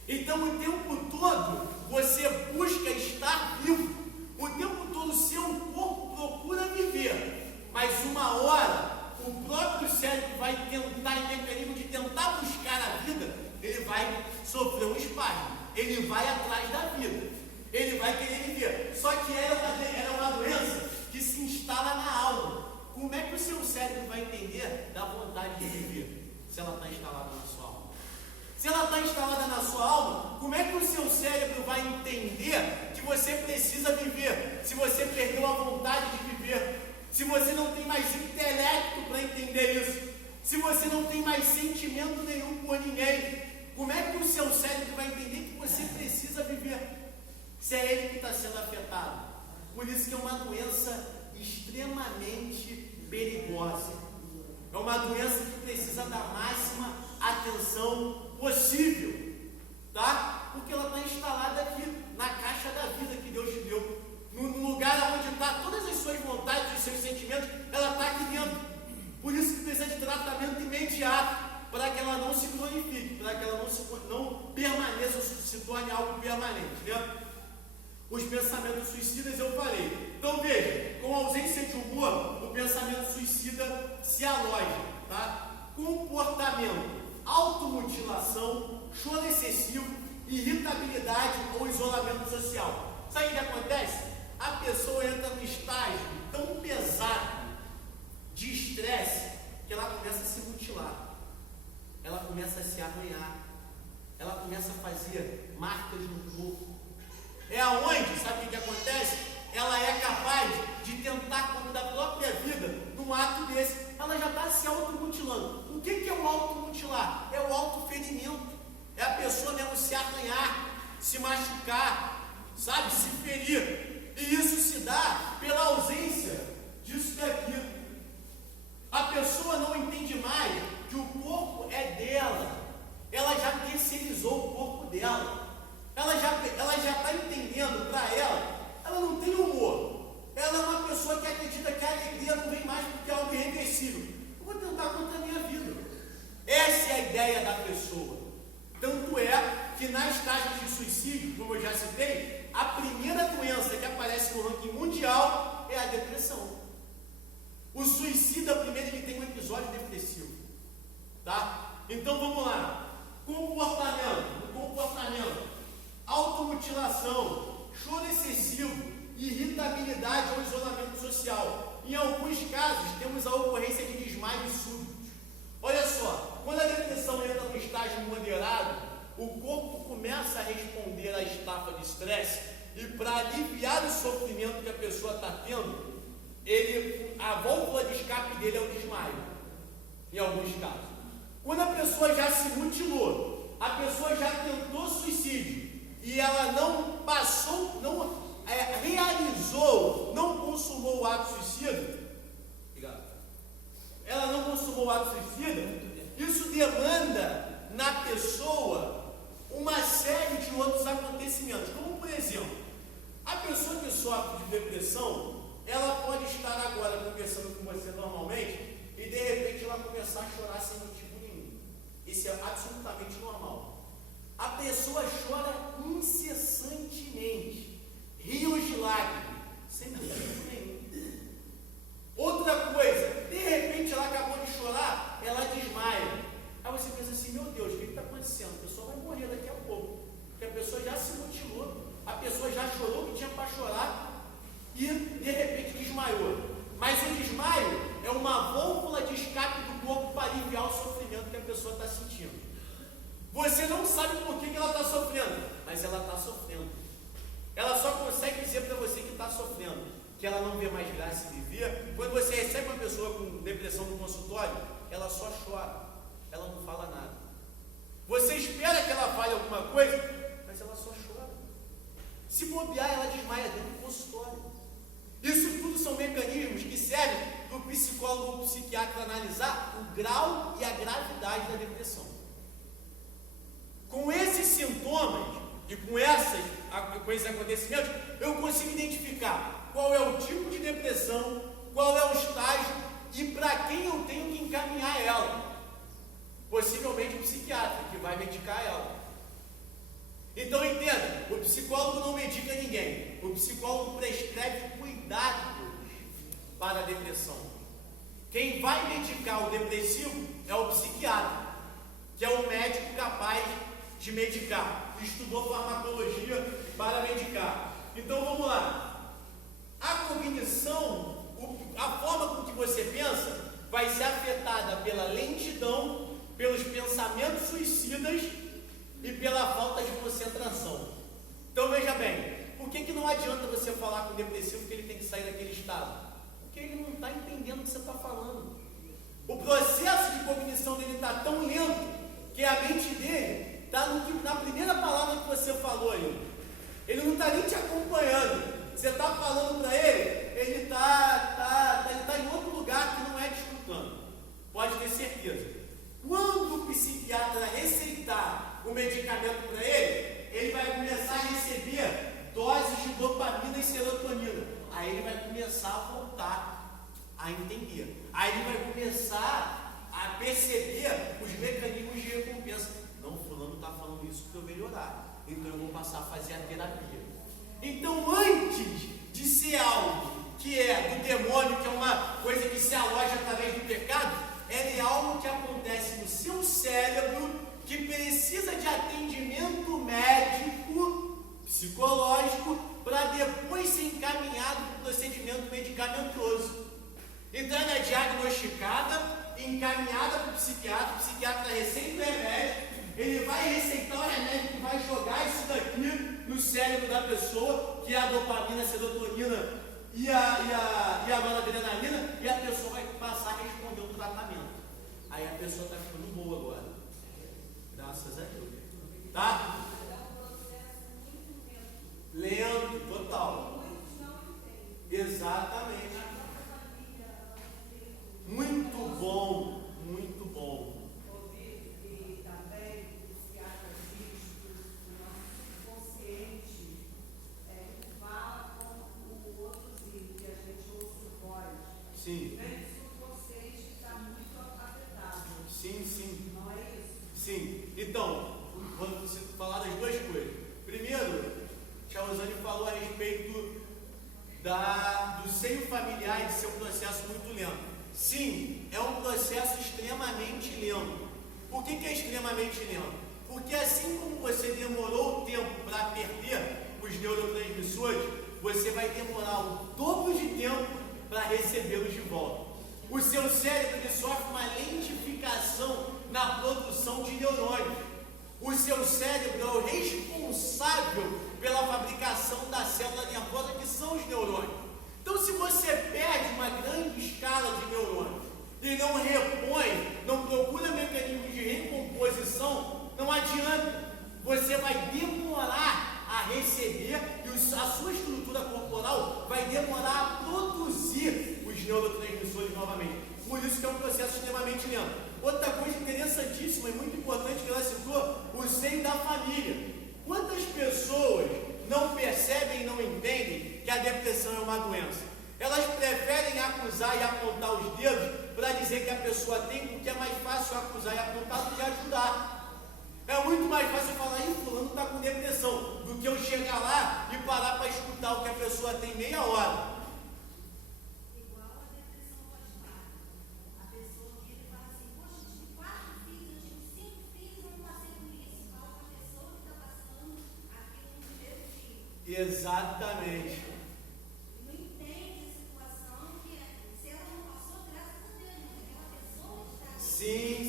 Então o tempo todo você busca estar vivo. O tempo todo o seu corpo procura viver. Mas uma hora o próprio cérebro vai tentar, em mecanismo de tentar buscar a vida, ele vai sofrer um espasmo, ele vai atrás da vida, ele vai querer viver. Só que é uma doença que se instala na alma. Como é que o seu cérebro vai entender da vontade de viver, se ela está instalada na sua alma? Se ela está instalada na sua alma, como é que o seu cérebro vai entender que você precisa viver, se você perdeu a vontade de viver? Se você não tem mais intelecto para entender isso, se você não tem mais sentimento nenhum por ninguém, como é que o seu cérebro vai entender que você precisa viver? Se é ele que está sendo afetado. Por isso que é uma doença extremamente perigosa. É uma doença que precisa da máxima atenção possível, tá? Porque ela está instalada aqui na caixa da vida que Deus te deu. No lugar onde está todas as suas vontades, os seus sentimentos, ela está aqui dentro. Por isso que precisa de tratamento imediato, para que ela não se cronifique, para que ela não permaneça, se torne algo permanente, né? Os pensamentos suicidas eu falei. Então veja, com ausência de humor, o pensamento suicida se aloja, tá? Comportamento, automutilação, choro excessivo, irritabilidade ou isolamento social. Sabe o que acontece? A pessoa entra num estágio tão pesado de estresse que ela começa a se mutilar, ela começa a se arranhar, ela começa a fazer marcas no corpo. É aonde, sabe o que acontece? Ela é capaz de tentar contra a própria vida num ato desse. Ela já está se automutilando. O que é o automutilar? É o autoferimento. É a pessoa mesmo se arranhar, se machucar, sabe? Se ferir. E isso se dá pela ausência disso daqui. A pessoa não entende mais que o corpo é dela. Ela já terceirizou o corpo dela. Ela já está entendendo para ela não tem humor. Ela é uma pessoa que acredita que a alegria não vem mais porque é algo irreversível. Eu vou tentar contra a minha vida. Essa é a ideia da pessoa. Tanto é que nas taxas de suicídio, como eu já citei, a primeira doença que aparece no ranking mundial é a depressão. O suicida, primeiro, ele tem um episódio depressivo. Tá? Então vamos lá. Comportamento, automutilação, choro excessivo, irritabilidade ou isolamento social. Em alguns casos, temos a ocorrência de desmaios súbitos. Olha só, quando a depressão entra no estágio moderado, o corpo começa a responder à estafa de estresse e para aliviar o sofrimento que a pessoa está tendo, a válvula de escape dele é o desmaio, em alguns casos. Quando a pessoa já se mutilou, a pessoa já tentou suicídio e ela não passou, realizou, não consumou o ato suicida, ela não consumou o ato suicida, isso demanda na pessoa uma série de outros acontecimentos, como por exemplo, a pessoa que sofre de depressão, ela pode estar agora conversando com você normalmente e de repente ela começar a chorar sem motivo nenhum. Isso é absolutamente normal. A pessoa chora incessantemente, rios de lágrimas, sem motivo nenhum. Outra coisa, de repente ela acabou de chorar, ela desmaia. Aí você pensa assim, meu Deus, o que está acontecendo? A pessoa vai morrer daqui a pouco, porque a pessoa já se mutilou, a pessoa já chorou o que tinha para chorar e de repente desmaiou. Mas o desmaio é uma válvula de escape do corpo para aliviar o sofrimento que a pessoa está sentindo. Você não sabe por que ela está sofrendo, mas ela está sofrendo. Ela só consegue dizer para você que está sofrendo, que ela não vê mais graça em viver. Quando você recebe uma pessoa com depressão no consultório, ela só chora, ela não fala nada. Você espera que ela fale alguma coisa, mas ela só chora. Se bobear, ela desmaia dentro do consultório. Isso tudo são mecanismos que servem para o psicólogo ou psiquiatra analisar o grau e a gravidade da depressão. Com esses sintomas e com esses acontecimentos, eu consigo identificar qual é o tipo de depressão, qual é o estágio e para quem eu tenho que encaminhar ela. Possivelmente o psiquiatra, que vai medicar ela. Então entenda, o psicólogo não medica ninguém. O psicólogo prescreve cuidados para a depressão. Quem vai medicar o depressivo é o psiquiatra, que é o médico capaz de medicar, estudou farmacologia para medicar. Então vamos lá. A cognição, a forma com que você pensa, vai ser afetada pela lentidão, pelos pensamentos suicidas e pela falta de concentração. Então veja bem, por que não adianta você falar com o depressivo que ele tem que sair daquele estado? Porque ele não está entendendo o que você está falando. O processo de cognição dele está tão lento que a mente dele está na primeira palavra que você falou aí. Ele não está nem te acompanhando. Você está falando para ele está em outro lugar que não é te escutando. Pode ter certeza. Quando o psiquiatra receitar o medicamento para ele vai começar a receber doses de dopamina e serotonina. Aí ele vai começar a voltar a entender. Aí ele vai começar a perceber os mecanismos de recompensa. Não, fulano está falando isso para eu melhorar. Então eu vou passar a fazer a terapia. Então, antes de ser algo que é do demônio, que é uma coisa que se aloja através do pecado, é algo que acontece no seu cérebro, que precisa de atendimento médico, psicológico, para depois ser encaminhado para o procedimento medicamentoso. Então ela é diagnosticada, encaminhada para o psiquiatra receita remédio, ele vai receitar o remédio que vai jogar isso daqui no cérebro da pessoa, que é a dopamina, a serotonina e a noradrenalina, e a pessoa vai passar a responder o tratamento. Aí a pessoa está ficando boa agora. Graças a Deus. Tá? Lento, total. Exatamente. Muito bom, muito bom. E também o psiquiatra diz que o nosso subconsciente fala com o outrozinho, que a gente ouve voz. Sim. O subconsciente está muito afetado. Sim, sim. Não é isso? Sim. Então, vou falar das duas coisas. Primeiro, a Rosane falou a respeito do seio familiar e de ser um processo muito lento. Sim, é um processo extremamente lento. Por que é extremamente lento? Porque assim como você demorou o tempo para perder os neurotransmissores, você vai demorar o dobro de tempo para recebê-los de volta. O seu cérebro ele sofre uma lentificação na produção de neurônios. O seu cérebro é o responsável pela fabricação da célula nervosa, que são os neurônios. Então, se você perde uma grande escala de neurônios e não repõe, não procura mecanismos de recomposição, não adianta. Você vai demorar a receber e a sua estrutura corporal vai demorar a produzir os neurotransmissores novamente. Por isso que é um processo extremamente lento. Outra coisa interessantíssima e muito importante que ela citou, o seio da família. Quantas pessoas não percebem e não entendem que a depressão é uma doença? Elas preferem acusar e apontar os dedos para dizer que a pessoa tem, porque é mais fácil acusar e apontar do que ajudar. É muito mais fácil falar, fulano está com depressão, do que eu chegar lá e parar para escutar o que a pessoa tem meia hora. Igual a depressão pós-parto. A pessoa vira e fala assim, poxa, eu tive 4 filhos, eu tive 5 filhos, eu não passei por isso. Fala com a pessoa que está passando aquilo no primeiro filho. Exatamente. Não entende a situação que se ela não passou, graças a Deus, mas aquela pessoa está... Sim.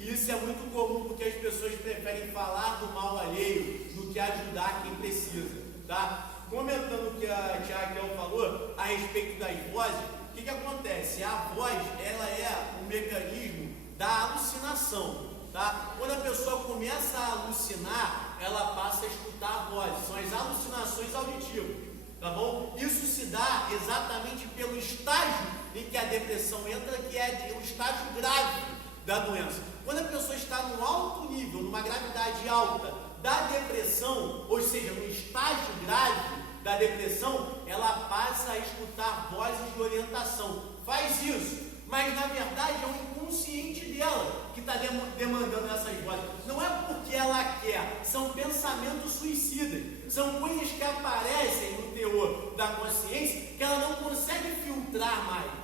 E isso é muito comum porque as pessoas preferem falar do mal alheio do que ajudar quem precisa, tá? Comentando o que a tia Raquel falou a respeito das vozes, o que acontece? A voz, ela é um mecanismo da alucinação, tá? Quando a pessoa começa a alucinar, ela passa a escutar a voz, são as alucinações auditivas, tá bom? Isso se dá exatamente pelo estágio em que a depressão entra, que é o estágio grave da doença. Quando a pessoa está no alto nível, numa gravidade alta da depressão, ou seja, no estágio grave da depressão, ela passa a escutar vozes de orientação. Faz isso, mas na verdade é o inconsciente dela que está demandando essas vozes. Não é porque ela quer, são pensamentos suicidas, são coisas que aparecem no teor da consciência que ela não consegue filtrar mais.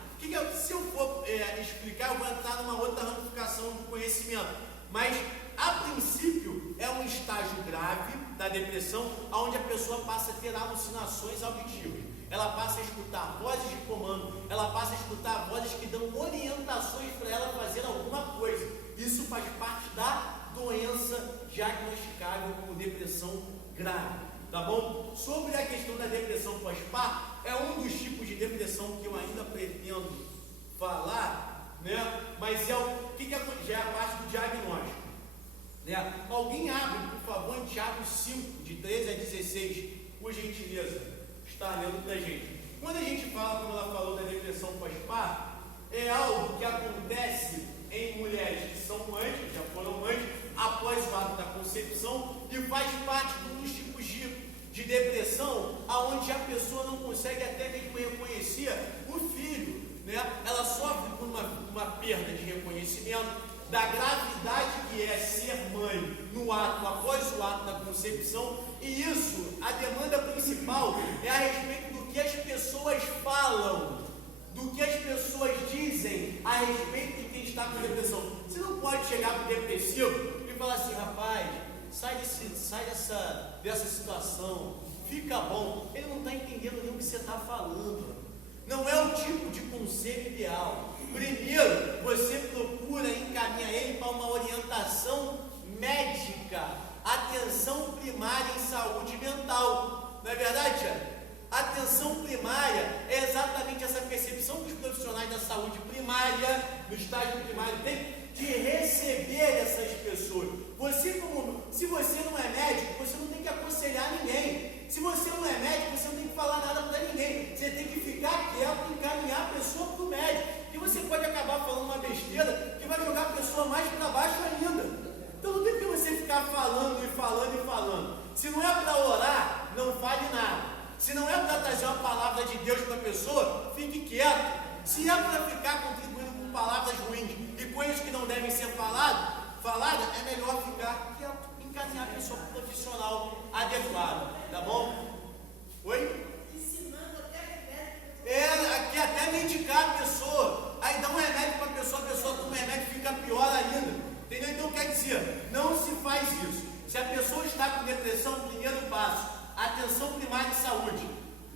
Se eu for explicar, eu vou entrar numa outra ramificação do conhecimento, mas a princípio é um estágio grave da depressão, onde a pessoa passa a ter alucinações auditivas, ela passa a escutar vozes de comando, ela passa a escutar vozes que dão orientações para ela fazer alguma coisa. Isso faz parte da doença diagnosticável como depressão grave, tá bom? Sobre a questão da depressão pós-parto, é um dos tipos de depressão que eu ainda pretendo falar, né? Mas é o que já é a parte do diagnóstico, né? Alguém abre, por favor, em Tiago 5, de 13 a 16, por gentileza, está lendo para a gente. Quando a gente fala, como ela falou, da depressão pós-parto, é algo que acontece em mulheres que são mães, já foram mães, após o ato da concepção, e faz parte de um dos tipos de depressão, aonde a pessoa não consegue até mesmo reconhecer o filho, né? Ela sofre por uma perda de reconhecimento da gravidade que é ser mãe no ato, após o ato da concepção, e isso, a demanda principal principal é a respeito do que as pessoas falam, do que as pessoas dizem a respeito de quem está com depressão. Você não pode chegar para o depressivo e falar assim: rapaz, sai dessa situação, fica bom. Ele não está entendendo nem o que você está falando. Não é o tipo de conselho ideal. Primeiro, você procura encaminhar ele para uma orientação médica, atenção primária em saúde mental. Não é verdade, Tiago? Atenção primária é exatamente essa percepção que os profissionais da saúde primária, no estágio primário, têm de receber essas pessoas. Se você não é médico, você não tem que aconselhar ninguém. Se você não é médico, você não tem que falar nada para ninguém. Você tem que ficar quieto e encaminhar a pessoa para o médico. E você pode acabar falando uma besteira que vai jogar a pessoa mais para baixo ainda. Então não tem que você ficar falando e falando e falando. Se não é para orar, não fale nada. Se não é para trazer uma palavra de Deus para a pessoa, fique quieto. Se é para ficar contribuindo com palavras ruins e coisas que não devem ser faladas, é melhor ficar quieto, encaminhar a pessoa para o profissional adequado, tá bom? Oi? Ensinando até remédio. Aqui até medicar a pessoa, aí dá um remédio para a pessoa toma um remédio e fica pior ainda, entendeu? Então quer dizer, não se faz isso. Se a pessoa está com depressão, primeiro passo, atenção primária de saúde,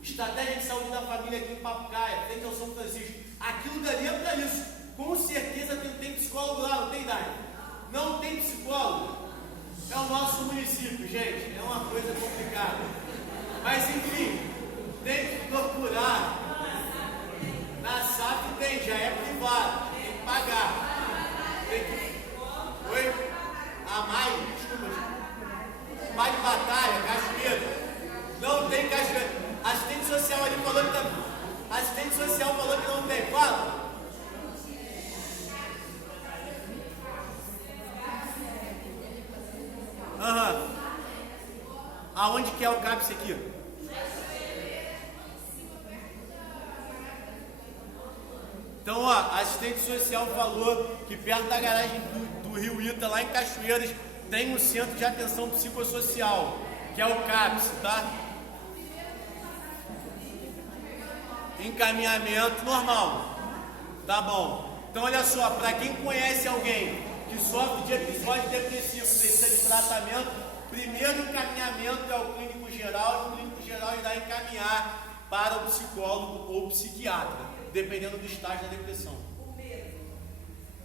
estratégia de saúde da família aqui em Papucaia, frente ao São Francisco, aquilo dali é para isso. Com certeza tem psicólogo lá, não tem, Dai? Não tem psicólogo. É o nosso município, gente, é uma coisa complicada. Mas enfim, tem que procurar. Na SAF tem, já é privado, tem que pagar. Oi? A Mai, desculpa. Mai de Batalha, Cachoeira. Não tem Cachoeira. Assistente social ali falou que tá. Assistente social falou que não tem. Fala. Aonde que é o CAPS aqui? Então, ó, a assistente social falou que perto da garagem do Rio Ita, lá em Cachoeiras, tem um centro de atenção psicossocial, que é o CAPS, tá? Encaminhamento normal. Tá bom. Então, olha só, para quem conhece alguém que sofre de episódio depressivo, precisa de tratamento, primeiro encaminhamento é o clínico geral, e o clínico geral irá encaminhar para o psicólogo ou psiquiatra, dependendo do estágio da depressão.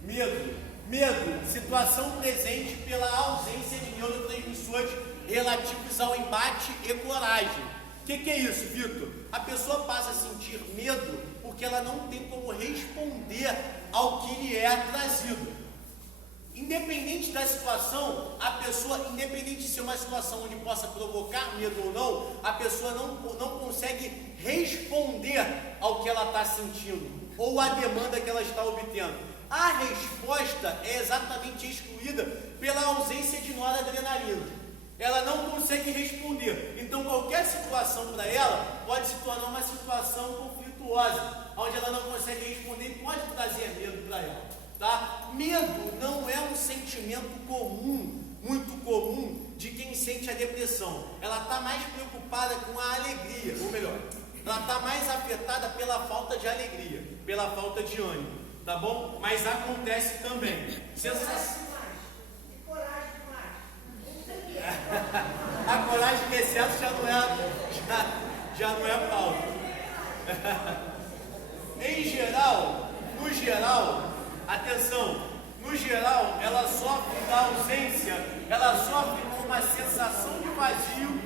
Medo, situação presente pela ausência de neurotransmissores relativos ao embate e coragem. O que é isso, Vitor? A pessoa passa a sentir medo porque ela não tem como responder ao que lhe é trazido. Independente da situação, a pessoa, independente de ser uma situação onde possa provocar medo ou não, a pessoa não consegue responder ao que ela está sentindo ou à demanda que ela está obtendo. A resposta é exatamente excluída pela ausência de noradrenalina. Ela não consegue responder. Então qualquer situação para ela pode se tornar uma situação conflituosa, onde ela não consegue responder e pode trazer medo para ela. Tá? Medo não é um sentimento comum, muito comum, de quem sente a depressão. Ela está mais preocupada com a alegria, ou melhor, ela está mais afetada pela falta de alegria, pela falta de ânimo, tá bom? Mas acontece também. A coragem de excesso já não é pauta. No geral, atenção, no geral, ela sofre da ausência, ela sofre com uma sensação de vazio,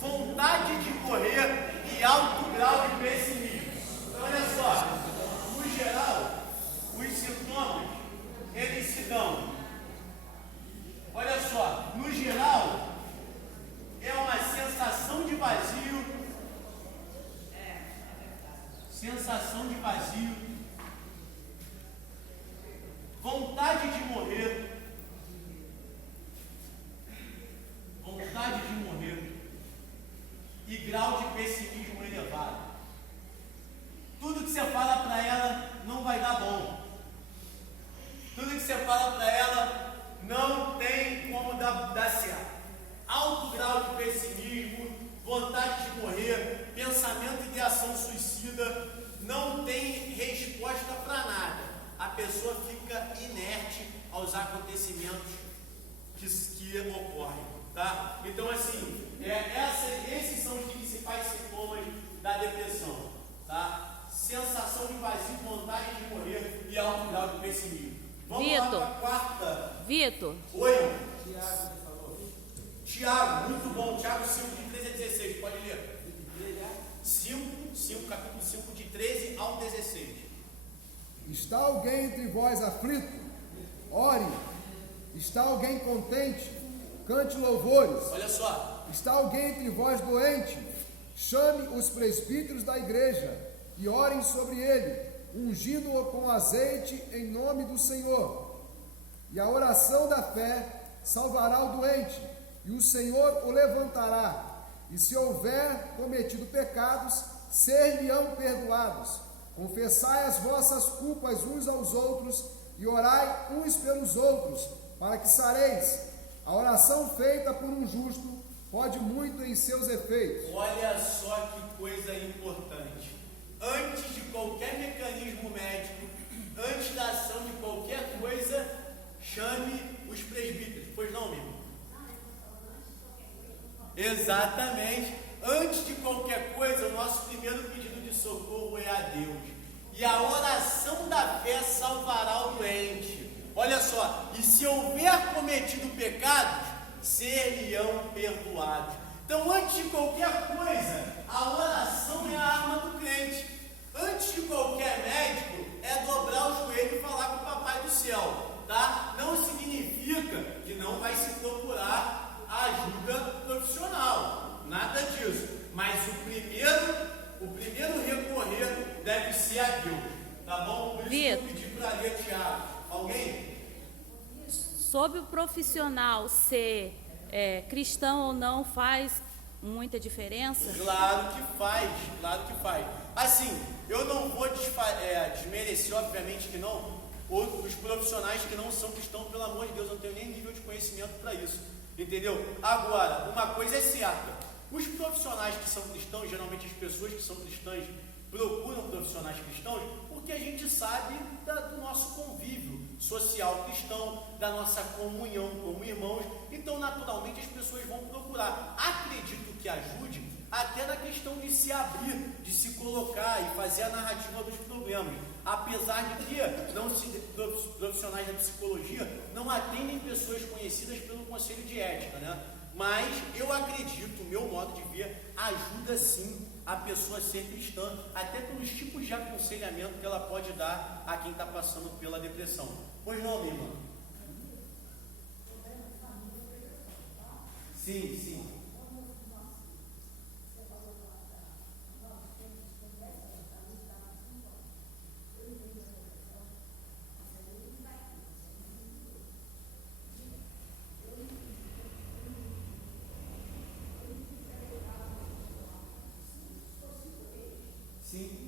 vontade de correr e alto grau de pessimismo. Então, olha só, no geral, os sintomas, eles se dão. Olha só, no geral, é uma sensação de vazio, vontade de morrer, e grau de pessimismo elevado. Tudo que você fala para ela não vai dar bom. Tudo que você fala para ela não tem como dar certo. Alto grau de pessimismo, vontade de morrer pessoa fica inerte aos acontecimentos que ocorrem, tá? Então, assim, esses são os principais sintomas da depressão, tá? Sensação de vazio, vontade de morrer e alto grau de pessimismo. Vamos lá para a quarta. Vitor. Oi. Tiago, muito bom. Tiago 5, de 13 a 16. Pode ler. 5, capítulo 5, de 13 ao 16. Está alguém entre vós aflito? Ore. Está alguém contente? Cante louvores. Olha só. Está alguém entre vós doente? Chame os presbíteros da igreja e orem sobre ele, ungindo-o com azeite em nome do Senhor. E a oração da fé salvará o doente, e o Senhor o levantará. E se houver cometido pecados, ser-lhe-ão perdoados. Confessai as vossas culpas uns aos outros e orai uns pelos outros, para que sareis. A oração feita por um justo pode muito em seus efeitos. Olha só que coisa importante. Antes de qualquer mecanismo médico, antes da ação de qualquer coisa, chame os presbíteros. Pois não, meu irmão? Exatamente. Antes de qualquer coisa, o nosso primeiro pedido de socorro é a Deus. E a oração da fé salvará o doente. Olha só. E se houver cometido pecados, ser-lhe-ão perdoados. Então, antes de qualquer coisa, a oração é a arma do crente. Antes de qualquer médico, é dobrar o joelho e falar com o Papai do Céu, tá? Não significa que não vai se procurar ajuda profissional, nada disso. Mas o primeiro recorrer deve ser a Deus, tá bom? Por isso que eu pedi para ler, Tiago. Alguém? Sobre o profissional ser cristão ou não faz muita diferença? Claro que faz, claro que faz. Assim, eu não vou desmerecer, obviamente que não, os profissionais que não são cristãos, pelo amor de Deus, eu não tenho nem nível de conhecimento para isso, entendeu? Agora, uma coisa é certa, os profissionais que são cristãos, geralmente as pessoas que são cristãs procuram profissionais cristãos, porque a gente sabe do nosso convívio social cristão, da nossa comunhão como irmãos, então naturalmente as pessoas vão procurar. Acredito que ajude até na questão de se abrir, de se colocar e fazer a narrativa dos problemas, apesar de que profissionais da psicologia não atendem pessoas conhecidas pelo Conselho de Ética, né? Mas eu acredito, meu modo de ver, ajuda sim a pessoa a ser cristã, até pelos tipos de aconselhamento que ela pode dar a quem está passando pela depressão. Pois não, minha irmã? Sim, sim. Sim.